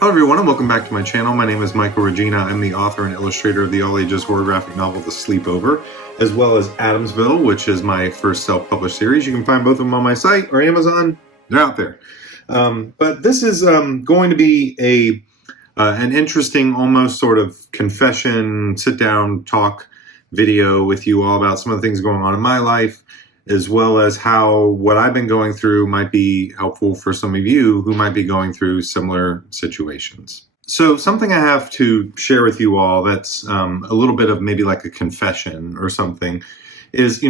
Hello everyone and welcome back to my channel. My name is Michael Regina. I'm the author and illustrator of the all-ages horror graphic novel The Sleepover, as well as Adamsville, which is my first self-published series. You can find both of them on my site or Amazon. They're out there. But this is going to be an interesting, almost sort of confession, sit-down talk video with you all about some of the things going on in my life, as well as how what I've been going through might be helpful for some of you who might be going through similar situations. So something I have to share with you all that's a little bit of maybe like a confession or something is,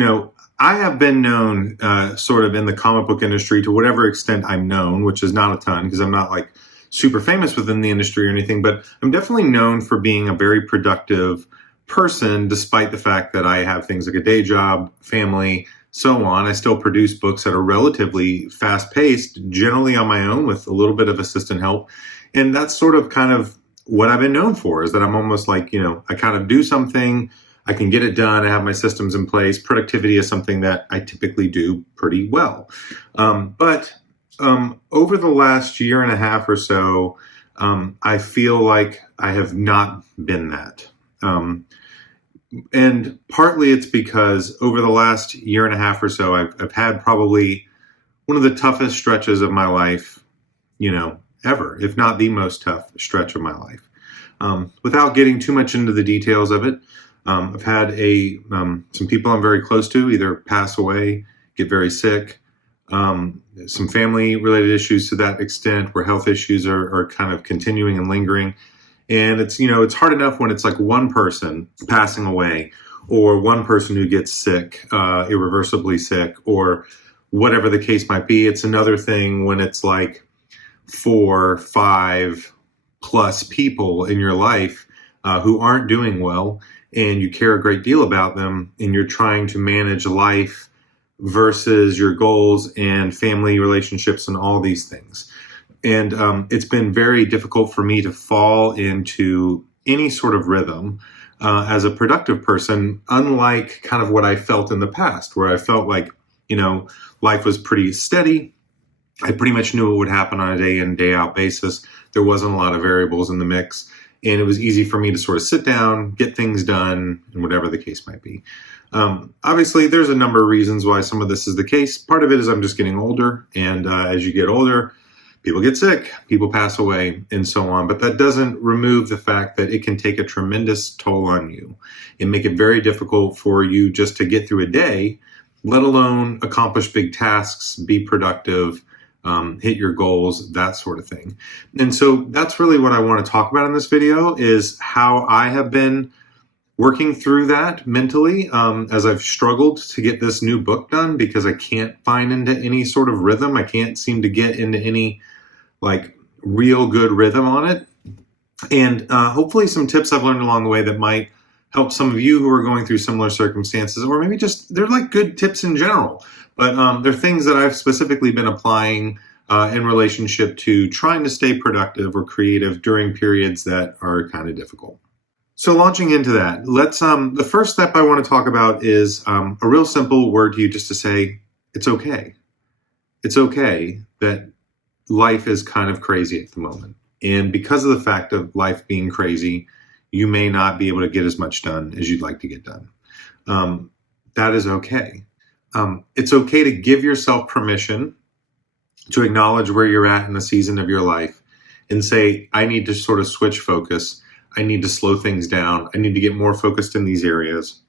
I have been known sort of in the comic book industry to whatever extent I'm known, which is not a ton because I'm not like super famous within the industry or anything, but I'm definitely known for being a very productive person, despite the fact that I have things like a day job, family, so on. I still produce books that are relatively fast-paced, generally on my own with a little bit of assistant help. And that's sort of kind of what I've been known for, is that I'm almost like, I kind of do something, I can get it done, I have my systems in place. Productivity is something that I typically do pretty well. But over the last year and a half or so, I feel like I have not been that. And partly it's because over the last year and a half or so, I've had probably one of the toughest stretches of my life, ever, if not the most tough stretch of my life. Without getting too much into the details of it, I've had some people I'm very close to either pass away, get very sick, some family-related issues to that extent where health issues are kind of continuing and lingering. And it's hard enough when it's like one person passing away or one person who gets sick, irreversibly sick, or whatever the case might be. It's another thing when it's like 4, 5 plus people in your life who aren't doing well and you care a great deal about them and you're trying to manage life versus your goals and family relationships and all these things. And it's been very difficult for me to fall into any sort of rhythm as a productive person, unlike kind of what I felt in the past, where I felt like, life was pretty steady. I pretty much knew what would happen on a day in, day out basis. There wasn't a lot of variables in the mix. And it was easy for me to sort of sit down, get things done, and whatever the case might be. Obviously, there's a number of reasons why some of this is the case. Part of it is I'm just getting older. And as you get older, people get sick, people pass away, and so on. But that doesn't remove the fact that it can take a tremendous toll on you and make it very difficult for you just to get through a day, let alone accomplish big tasks, be productive, hit your goals, that sort of thing. And so that's really what I want to talk about in this video, is how I have been working through that mentally as I've struggled to get this new book done because I can't find into any sort of rhythm. I can't seem to get into any like real good rhythm on it. And hopefully some tips I've learned along the way that might help some of you who are going through similar circumstances, or maybe just they're like good tips in general, but they're things that I've specifically been applying in relationship to trying to stay productive or creative during periods that are kind of difficult. So launching into that, let's the first step I want to talk about is a real simple word to you, just to say it's okay. It's okay that life is kind of crazy at the moment. And because of the fact of life being crazy, you may not be able to get as much done as you'd like to get done. That is okay. It's okay to give yourself permission to acknowledge where you're at in the season of your life and say, I need to sort of switch focus. I need to slow things down. I need to get more focused in these areas,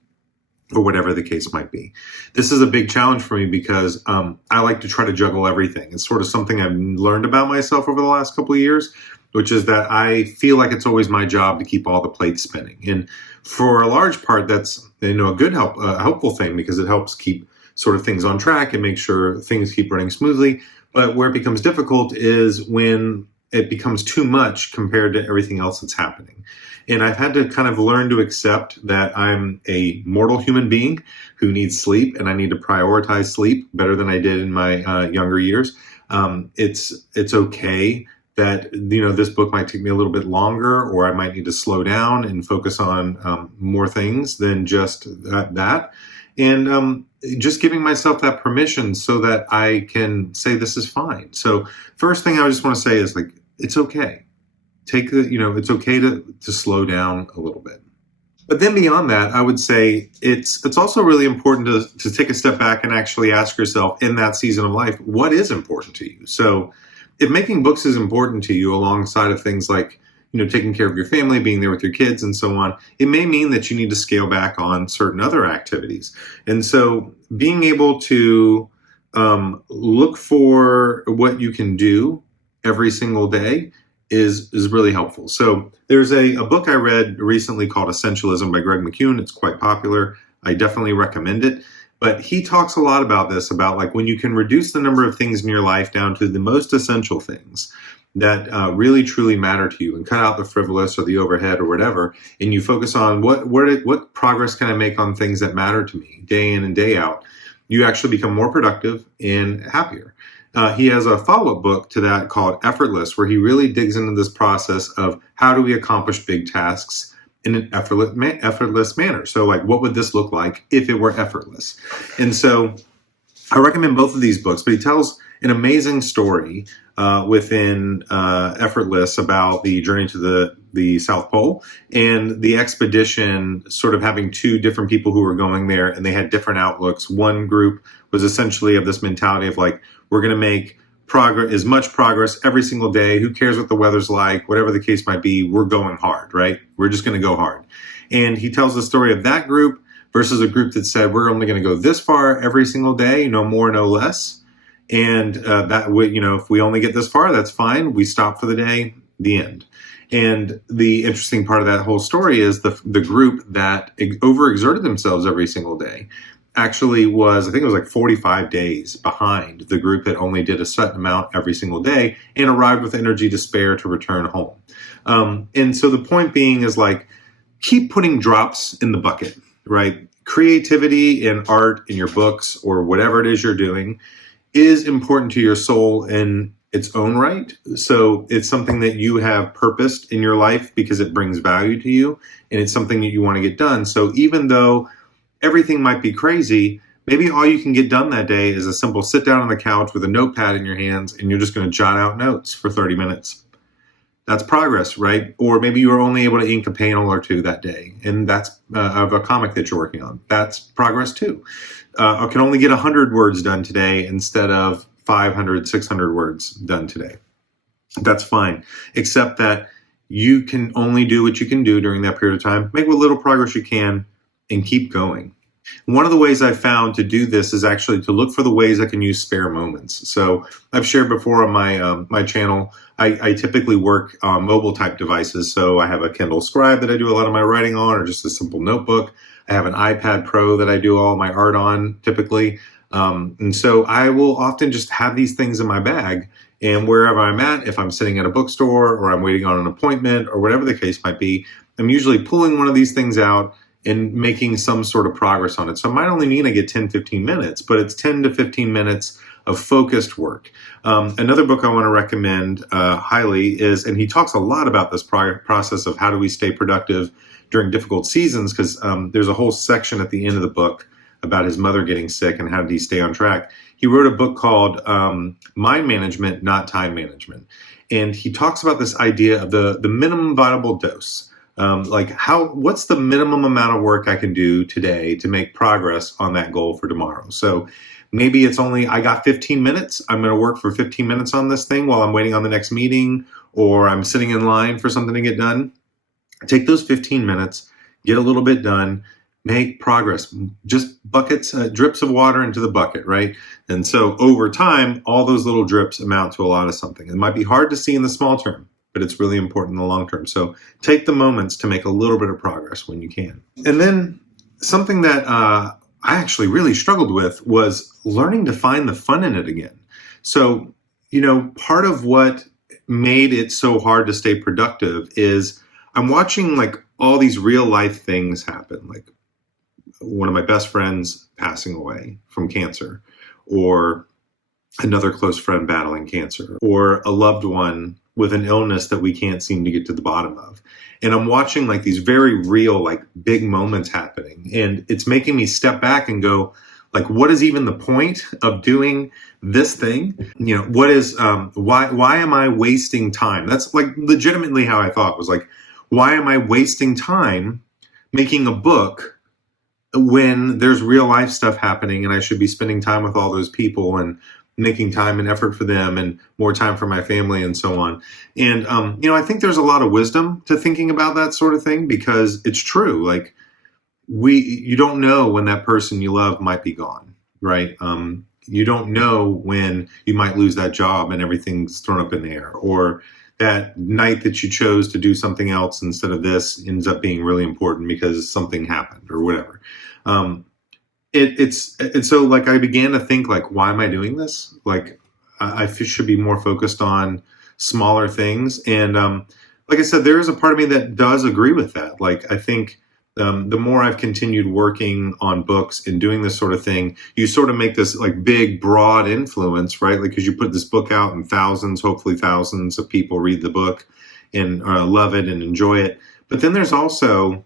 or whatever the case might be. This is a big challenge for me because I like to try to juggle everything. It's sort of something I've learned about myself over the last couple of years, which is that I feel like it's always my job to keep all the plates spinning. And for a large part, that's a good helpful thing, because it helps keep sort of things on track and make sure things keep running smoothly. But where it becomes difficult is when it becomes too much compared to everything else that's happening. And I've had to kind of learn to accept that I'm a mortal human being who needs sleep, and I need to prioritize sleep better than I did in my younger years. It's okay that, this book might take me a little bit longer, or I might need to slow down and focus on more things than just that. And just giving myself that permission so that I can say this is fine. So first thing I just want to say is, like, it's okay. it's okay to slow down a little bit. But then beyond that, I would say it's also really important to take a step back and actually ask yourself in that season of life, what is important to you? So if making books is important to you alongside of things like, taking care of your family, being there with your kids and so on, it may mean that you need to scale back on certain other activities. And so being able to look for what you can do every single day is really helpful. So there's a book I read recently called Essentialism by McKweon. It's quite popular. I definitely recommend it. But he talks a lot about this, about like when you can reduce the number of things in your life down to the most essential things that really truly matter to you, and cut out the frivolous or the overhead or whatever, and you focus on what progress can I make on things that matter to me day in and day out, you actually become more productive and happier. He has a follow-up book to that called Effortless, where he really digs into this process of how do we accomplish big tasks in an effortless manner. So like, what would this look like if it were effortless? And so I recommend both of these books, but he tells an amazing story within Effortless about the journey to the South Pole and the expedition, sort of having two different people who were going there, and they had different outlooks. One group was essentially of this mentality of like, we're going to make progress, as much progress every single day. Who cares what the weather's like? Whatever the case might be, we're going hard, right? We're just going to go hard. And he tells the story of that group versus a group that said, we're only going to go this far every single day, no more, no less. And that way, if we only get this far, that's fine. We stop for the day, the end. And the interesting part of that whole story is the group that overexerted themselves every single day actually was, I think it was like 45 days behind the group that only did a certain amount every single day and arrived with energy to spare to return home. And so the point being is like, keep putting drops in the bucket, right? Creativity in art, in your books, or whatever it is you're doing is important to your soul in its own right. So it's something that you have purposed in your life because it brings value to you, and it's something that you want to get done. So even though everything might be crazy, maybe all you can get done that day is a simple sit down on the couch with a notepad in your hands, and you're just going to jot out notes for 30 minutes. That's progress, right? Or maybe you were only able to ink a panel or two that day, and that's of a comic that you're working on. That's progress too. I can only get 100 words done today instead of 500, 600 words done today. That's fine, except that you can only do what you can do during that period of time. Make what little progress you can and keep going. One of the ways I've found to do this is actually to look for the ways I can use spare moments. So I've shared before on my channel, I typically work on mobile type devices. So I have a Kindle Scribe that I do a lot of my writing on, or just a simple notebook. I have an iPad Pro that I do all my art on typically. And so I will often just have these things in my bag, and wherever I'm at, if I'm sitting at a bookstore or I'm waiting on an appointment or whatever the case might be, I'm usually pulling one of these things out and making some sort of progress on it. So it might only mean I get 10, 15 minutes, but it's 10 to 15 minutes of focused work. Another book I want to recommend highly is, and he talks a lot about this process of how do we stay productive during difficult seasons, because there's a whole section at the end of the book about his mother getting sick and how did he stay on track. He wrote a book called Mind Management, Not Time Management. And he talks about this idea of the minimum viable dose. What's the minimum amount of work I can do today to make progress on that goal for tomorrow? So maybe it's only, I got 15 minutes. I'm going to work for 15 minutes on this thing while I'm waiting on the next meeting, or I'm sitting in line for something to get done. Take those 15 minutes, get a little bit done, make progress, just buckets, drips of water into the bucket, right? And so over time, all those little drips amount to a lot of something. It might be hard to see in the small term, but it's really important in the long term. So take the moments to make a little bit of progress when you can. And then something that I actually really struggled with was learning to find the fun in it again. So, part of what made it so hard to stay productive is I'm watching like all these real life things happen, like one of my best friends passing away from cancer, or another close friend battling cancer, or a loved one with an illness that we can't seem to get to the bottom of. And I'm watching like these very real, like big moments happening. And it's making me step back and go, Like, what is even the point of doing this thing? What is, why am I wasting time? That's like legitimately how I thought, was like, why am I wasting time making a book when there's real life stuff happening and I should be spending time with all those people and making time and effort for them and more time for my family and so on. And, I think there's a lot of wisdom to thinking about that sort of thing, because it's true. Like, you don't know when that person you love might be gone, right? You don't know when you might lose that job and everything's thrown up in the air, or that night that you chose to do something else instead of this ends up being really important because something happened or whatever. It's so, like, I began to think, like, why am I doing this? Like, I should be more focused on smaller things. And like I said, there is a part of me that does agree with that. Like, I think the more I've continued working on books and doing this sort of thing, you sort of make this like big, broad influence, right? Like, because you put this book out and hopefully thousands of people read the book and love it and enjoy it. But then there's also,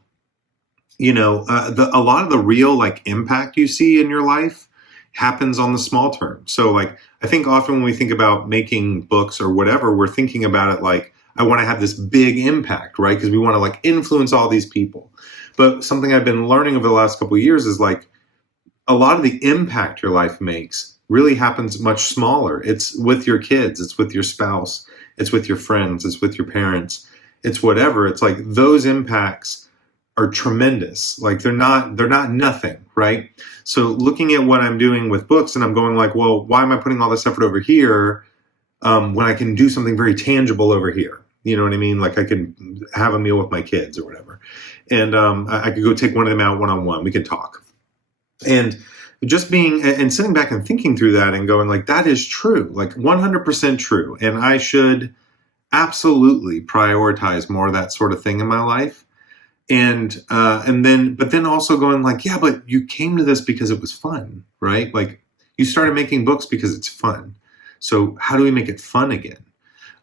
a lot of the real like impact you see in your life happens on the small term. So, like, I think often when we think about making books or whatever, we're thinking about it like, I want to have this big impact, right? Because we want to like influence all these people. But something I've been learning over the last couple of years is, like, a lot of the impact your life makes really happens much smaller. It's with your kids, it's with your spouse, it's with your friends, it's with your parents, it's whatever. It's like those impacts are tremendous. Like, they're not nothing, right? So looking at what I'm doing with books, and I'm going like, well, why am I putting all this effort over here when I can do something very tangible over here? You know what I mean? Like, I can have a meal with my kids or whatever. And I could go take one of them out one-on-one. We could talk. And just and sitting back and thinking through that and going like, that is true, like 100% true. And I should absolutely prioritize more of that sort of thing in my life. But then also going like, yeah, but you came to this because it was fun, right? Like, you started making books because it's fun. So how do we make it fun again?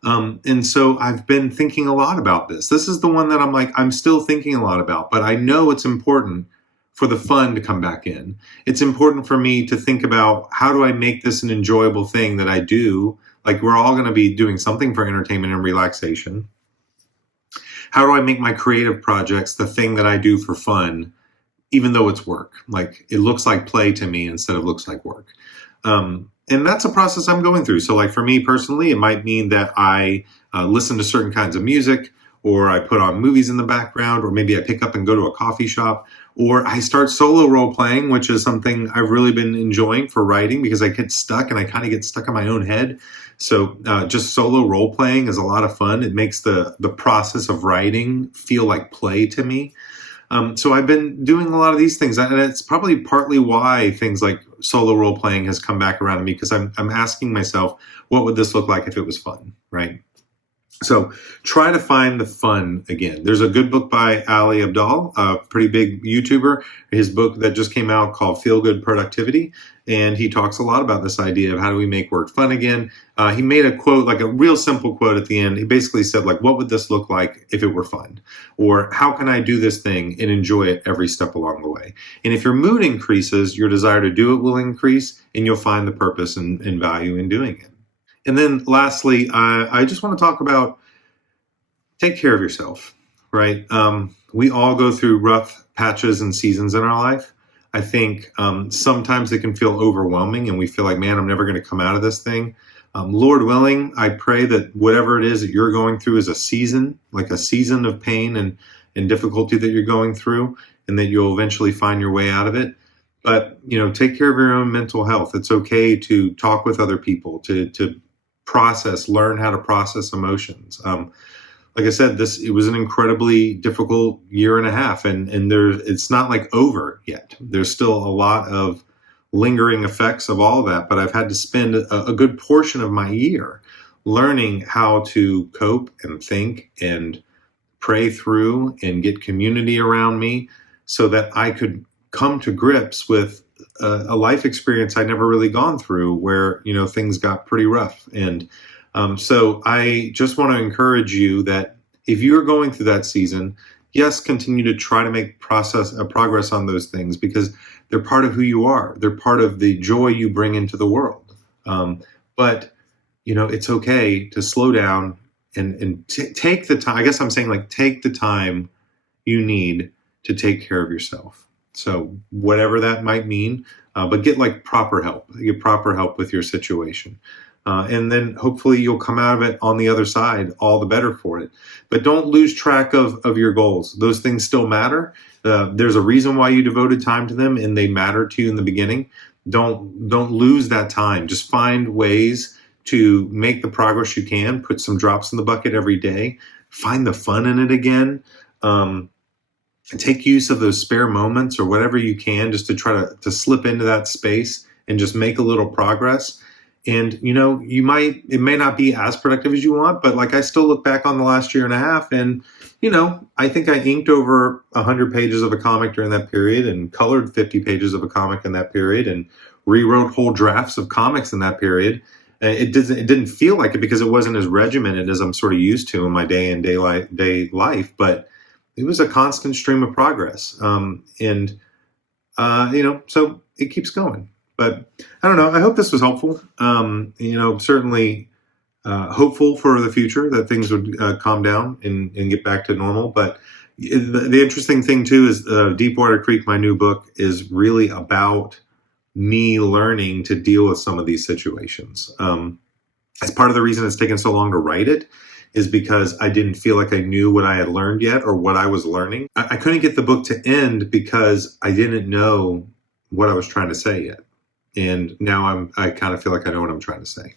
And so I've been thinking a lot about this. This is the one that I'm still thinking a lot about, but I know it's important for the fun to come back in. It's important for me to think about, how do I make this an enjoyable thing that I do? Like, we're all going to be doing something for entertainment and relaxation. How do I make my creative projects the thing that I do for fun, even though it's work? Like, it looks like play to me instead of looks like work. And that's a process I'm going through. So, like, for me personally, it might mean that I listen to certain kinds of music, or I put on movies in the background, or maybe I pick up and go to a coffee shop, or I start solo role playing, which is something I've really been enjoying for writing, because I get stuck and I kind of get stuck in my own head. So just solo role playing is a lot of fun. It makes the process of writing feel like play to me. So I've been doing a lot of these things, and it's probably partly why things like solo role playing has come back around to me, because I'm asking myself, what would this look like if it was fun, right? So try to find the fun again. There's a good book by Ali Abdaal, a pretty big YouTuber. His book that just came out called Feel Good Productivity. And he talks a lot about this idea of how do we make work fun again. He made a quote, like a real simple quote at the end. He basically said, like, what would this look like if it were fun? Or how can I do this thing and enjoy it every step along the way? And if your mood increases, your desire to do it will increase, and you'll find the purpose and value in doing it. And then lastly, I just want to talk about, take care of yourself, right? We all go through rough patches and seasons in our life. I think sometimes it can feel overwhelming and we feel like, man, I'm never going to come out of this thing. Lord willing, I pray that whatever it is that you're going through is a season, like a season of pain and difficulty that you're going through, and that you'll eventually find your way out of it. But, take care of your own mental health. It's okay to talk with other people, to learn how to process emotions. Like I said, it was an incredibly difficult year and a half, and it's not like over yet. There's still a lot of lingering effects of all that, but I've had to spend a good portion of my year learning how to cope and think and pray through and get community around me so that I could come to grips with a life experience I'd never really gone through, where, things got pretty rough. And so I just want to encourage you that if you're going through that season, yes, continue to try to make progress on those things, because they're part of who you are. They're part of the joy you bring into the world. But it's okay to slow down and take the time. I guess I'm saying, like, take the time you need to take care of yourself. So whatever that might mean, but get like proper help. Get proper help with your situation. And then hopefully you'll come out of it on the other side all the better for it. But don't lose track of your goals. Those things still matter. There's a reason why you devoted time to them, and they matter to you in the beginning. Don't lose that time. Just find ways to make the progress you can. Put some drops in the bucket every day. Find the fun in it again. Take use of those spare moments or whatever you can, just to try to slip into that space and just make a little progress. And, it may not be as productive as you want, but like, I still look back on the last year and a half, and, I think I inked over 100 pages of a comic during that period, and colored 50 pages of a comic in that period, and rewrote whole drafts of comics in that period. It didn't feel like it because it wasn't as regimented as I'm sort of used to in my day life, but it was a constant stream of progress. So it keeps going. But I don't know. I hope this was helpful. Certainly hopeful for the future that things would calm down and get back to normal. But the interesting thing, too, is Deepwater Creek, my new book, is really about me learning to deal with some of these situations. As part of the reason it's taken so long to write it is because I didn't feel like I knew what I had learned yet, or what I was learning. I couldn't get the book to end because I didn't know what I was trying to say yet. And now I kind of feel like I know what I'm trying to say.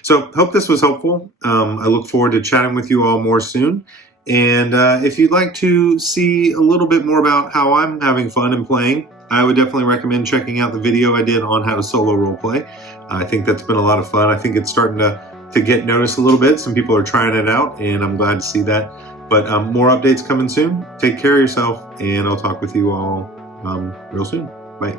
So hope this was helpful. I look forward to chatting with you all more soon. And if you'd like to see a little bit more about how I'm having fun and playing, I would definitely recommend checking out the video I did on how to solo roleplay. I think that's been a lot of fun. I think it's starting to get noticed a little bit. Some people are trying it out, and I'm glad to see that. But more updates coming soon. Take care of yourself, and I'll talk with you all real soon. Bye.